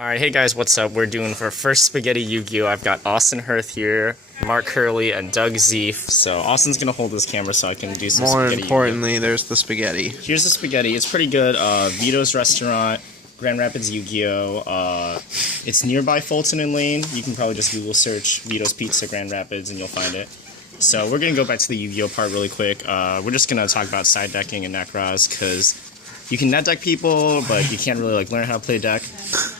Alright, hey guys, what's up? We're doing for first spaghetti Yu-Gi-Oh! I've got Austin Hirth here, Mark Hurley, and Doug Zeef. So Austin's gonna hold this camera so I can do some More spaghetti importantly, Yu-Gi-Oh! there's the spaghetti. Here's the spaghetti. It's pretty good. Vito's Restaurant, Grand Rapids Yu-Gi-Oh! It's nearby Fulton and Lane. You can probably just Google search Vito's Pizza Grand Rapids and you'll find it. So we're gonna go back to the Yu-Gi-Oh! Part really quick. We're just gonna talk about side decking and Necros because you can net deck people, but you can't really learn how to play deck.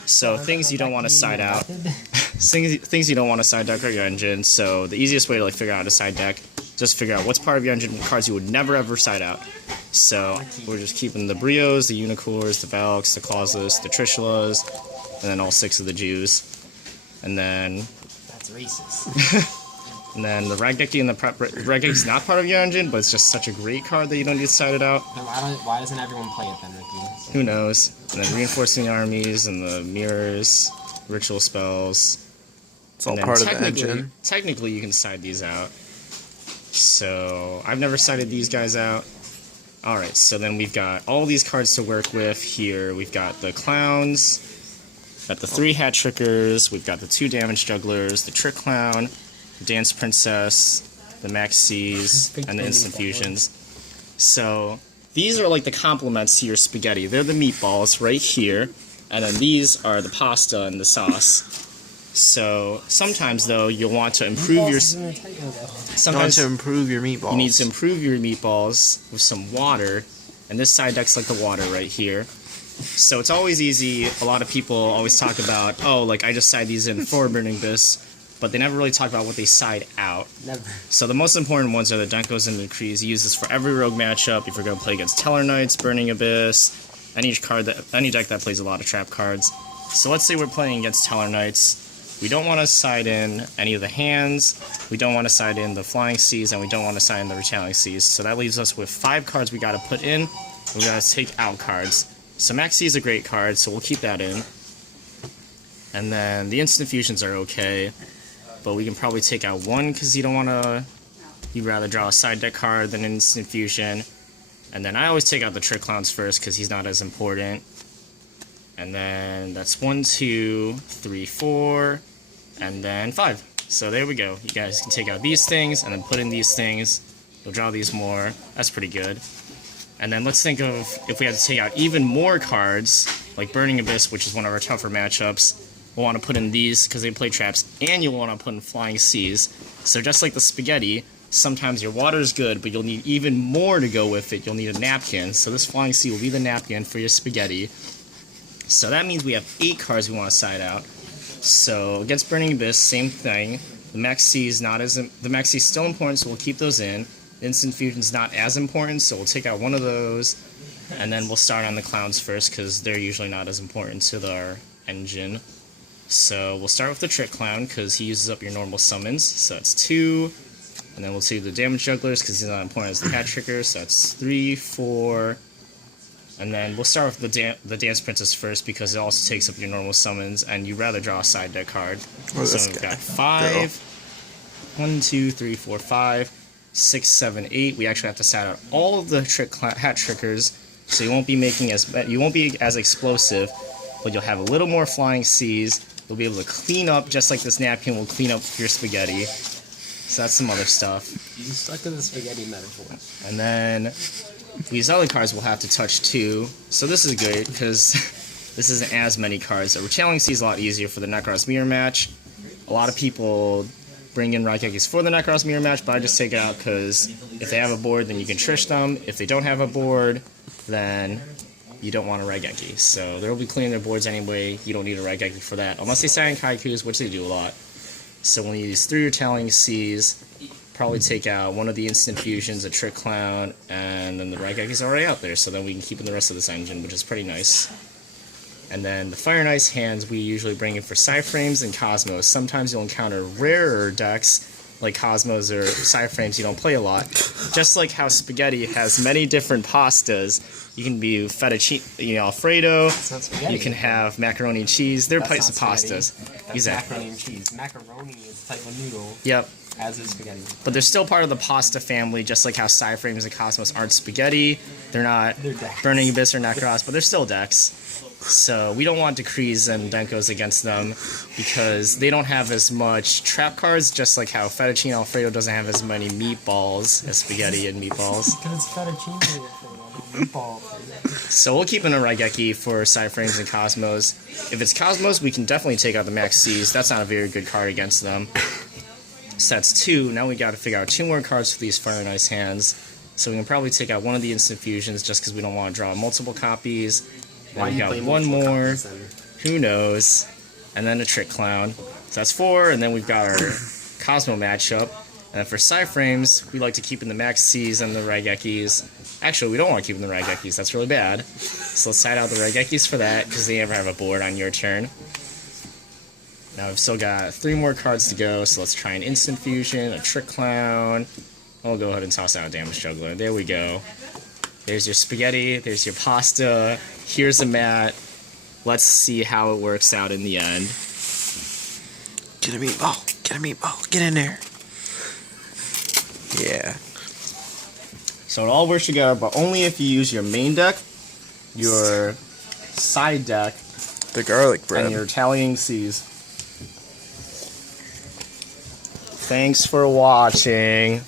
So things you don't want to side out. things you don't want to side deck are your engine. So the easiest way to figure out how to side deck, just figure out what's part of your engine, what cards you would never ever side out. So we're just keeping the Brios, the Unicorns, the Valks, the Clauseless, the Trishulas, and then all 6 of the Jews. And then That's racist. and then the Raigeki and the Raigeki is not part of your engine, but it's just such a great card that you don't need to side it out. Then why doesn't everyone play it then, Ricky? Who knows? And then reinforcing armies and the mirrors, ritual spells. It's all part of the technically, engine. technically, you can side these out. So I've never sided these guys out. Alright, so then we've got all these cards to work with here. We've got the Clowns, got the 3 Hat Trickers, we've got the 2 Damage Jugglers, the Trick Clown, the Dance Princess, the Maxis, and the Instant Fusions. So these are like the complements to your spaghetti. They're the meatballs right here, and then these are the pasta and the sauce. So sometimes though you'll want to improve your You want sometimes to improve your meatballs. you need to improve your meatballs with some water, and this side deck's like the water right here. So it's always easy. A lot of people always talk about, oh, I just side these in for Burning Abyss, but they never really talk about what they side out. Never. So the most important ones are the Denkos and the Krees. You use this for every rogue matchup. If you're going to play against Teller Knights, Burning Abyss, any deck that plays a lot of trap cards. So let's say we're playing against Teller Knights. We don't want to side in any of the hands. We don't want to side in the Flying Seas, and we don't want to side in the Retaliating Seas. So that leaves us with 5 cards we got to put in. We got to take out cards. So Maxi is a great card, so we'll keep that in. And then the Instant Fusions are okay. But we can probably take out 1 because you don't want to. You'd rather draw a side deck card than an Instant Fusion. And then I always take out the Trick Clowns first because he's not as important. And then that's 1, 2, 3, 4, and then 5. So there we go. You guys can take out these things and then put in these things. You'll draw these more. That's pretty good. And then let's think of if we had to take out even more cards, like Burning Abyss, which is one of our tougher matchups. We'll want to put in these because they play traps, and you'll want to put in Flying Seas. So just like the spaghetti, sometimes your water is good, but you'll need even more to go with it. You'll need a napkin. So this Flying Sea will be the napkin for your spaghetti. So that means we have 8 cards we want to side out. So against Burning Abyss, same thing. The Maxi is still important, so we'll keep those in. The Instant Fusion's not as important, so we'll take out 1 of those, and then we'll start on the Clowns first because they're usually not as important to our engine. So we'll start with the Trick Clown because he uses up your normal summons. So that's 2. And then we'll do the Damage Jugglers because he's not important as the Hat Tricker. So that's 3, 4. And then we'll start with the Dance Princess first because it also takes up your normal summons and you'd rather draw a side deck card. So we've got 5. 1, 2, 3, 4, 5, 6, 7, 8. We actually have to side out all of the Hat Trickers. So you won't be as explosive, but you'll have a little more Flying Seas. You'll be able to clean up, just like this napkin will clean up your spaghetti. So that's some other stuff. You stuck to the spaghetti metaphor. And then these other cards will have to touch too. So this is great because this isn't as many cards. So Retaliating Sea is a lot easier for the Necros Mirror match. A lot of people bring in Raigekis for the Necros Mirror match, but I just take it out because if they have a board, then you can Trish them. If they don't have a board, then you don't want a Raigeki. So they'll be cleaning their boards anyway. You don't need a Raigeki for that. Unless they sign Kaikus, which they do a lot. So we'll use 3 Retaliating Seas. Probably take out 1 of the Instant Fusions, a Trick Clown, and then the Raigeki's already out there. So then we can keep in the rest of this engine, which is pretty nice. And then the Fire and Ice hands we usually bring in for Psyframes and Cosmos. Sometimes you'll encounter rarer decks like Cosmos or Psyframes you don't play a lot. Just like how spaghetti has many different pastas. You can be fettuccine, Alfredo. You can have macaroni and cheese. There are types of pastas. That's Exactly. macaroni and cheese. Macaroni is a type of noodle, Yep. as is spaghetti. But they're still part of the pasta family, just like how Psyframes and Cosmos aren't spaghetti. They're not They're decks. Burning Abyss or Necros, but they're still decks. So we don't want decrees and Denkos against them because they don't have as much trap cards, just like how Fettuccine Alfredo doesn't have as many meatballs as spaghetti and meatballs. Because it's fettuccine meatball. So we'll keep in a Raigeki for side frames and Cosmos. If it's Cosmos, we can definitely take out the Max C's. That's not a very good card against them. So that's 2. Now we got to figure out 2 more cards for these Fire and Ice hands. So we can probably take out one of the instant fusions just because we don't want to draw multiple copies. Then we got one more. Who knows? And then a Trick Clown. So that's 4, and then we've got our Cosmo matchup. And then for side frames, we like to keep in the Max C's and the Raigekis. Actually, we don't want to keep in the Raigekis. That's really bad. So let's side out the Raigekis for that, because they never have a board on your turn. Now we've still got 3 more cards to go, so let's try an Instant Fusion, a Trick Clown. I'll go ahead and toss out a Damage Juggler. There we go. There's your spaghetti, there's your pasta, here's a mat. Let's see how it works out in the end. Get a meatball. Get a meatball. Get in there. Yeah. So it all works together, but only if you use your main deck, your side deck, The garlic bread. and your Italian C's. Thanks for watching.